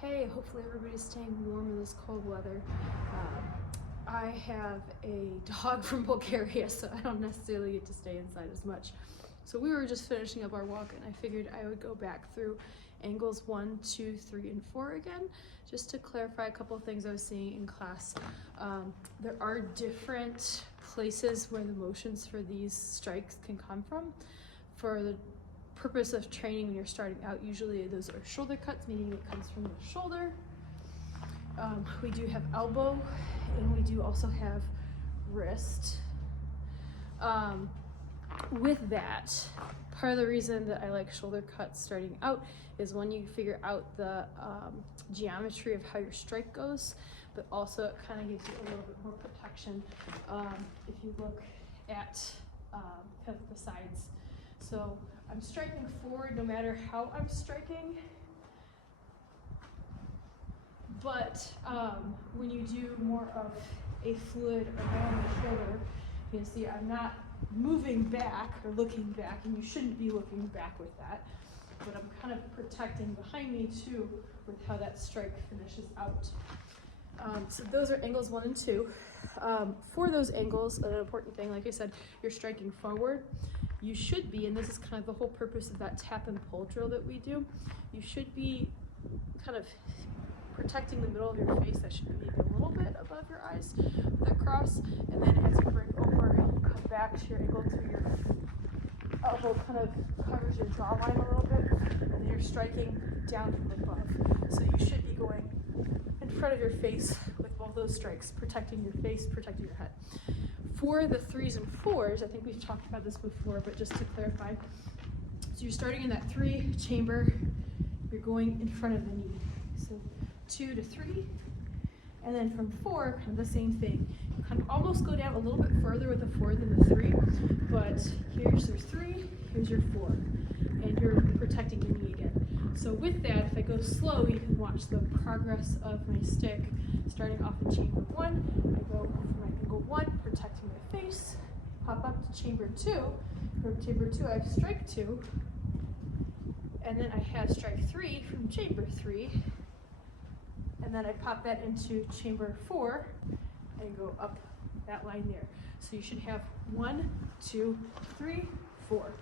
Hey, hopefully everybody's staying warm in this cold weather. I have a dog from Bulgaria, so I don't necessarily get to stay inside as much. So we were just finishing up our walk and I figured I would go back through angles 1, 2, 3, and 4 again, just to clarify a couple of things I was seeing in class. There are different places where the motions for these strikes can come from. For the purpose of training when you're starting out, usually those are shoulder cuts, meaning it comes from the shoulder. We do have elbow, and we do also have wrist. With that, part of the reason that I like shoulder cuts starting out is when you figure out the geometry of how your strike goes, but also it kind of gives you a little bit more protection if you look at kind of the sides. So I'm striking forward no matter how I'm striking, but when you do more of a fluid around the shoulder, you can see I'm not moving back or looking back, and you shouldn't be looking back with that, but I'm kind of protecting behind me too with how that strike finishes out. So those are angles 1 and 2. For those angles, an important thing, like I said, you're striking forward. You should be, and this is kind of the whole purpose of that tap and pull drill that we do, you should be kind of protecting the middle of your face. That should be maybe a little bit above your eyes with that cross, and then as you bring over, come back to your ankle to your elbow, kind of covers your jawline a little bit, and then you're striking down from above. So you should be going in front of your face with both those strikes, protecting your face, protecting your head. For the 3s and 4s, I think we've talked about this before, but just to clarify, so you're starting in that 3 chamber, you're going in front of the knee. So 2 to 3, and then from 4, kind of the same thing. You kind of almost go down a little bit further with the 4 than the 3, but here's your 3, here's your 4, and you're protecting the knee again. So with that, if I go slow, you can watch the progress of my stick. Starting off in chamber 1, I go from my angle 1, protecting my face, pop up to chamber 2. From chamber 2, I have strike 2, and then I have strike 3 from chamber 3, and then I pop that into chamber 4 and go up that line there. So you should have 1, 2, 3, 4.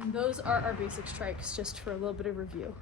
And those are our basic strikes, just for a little bit of review.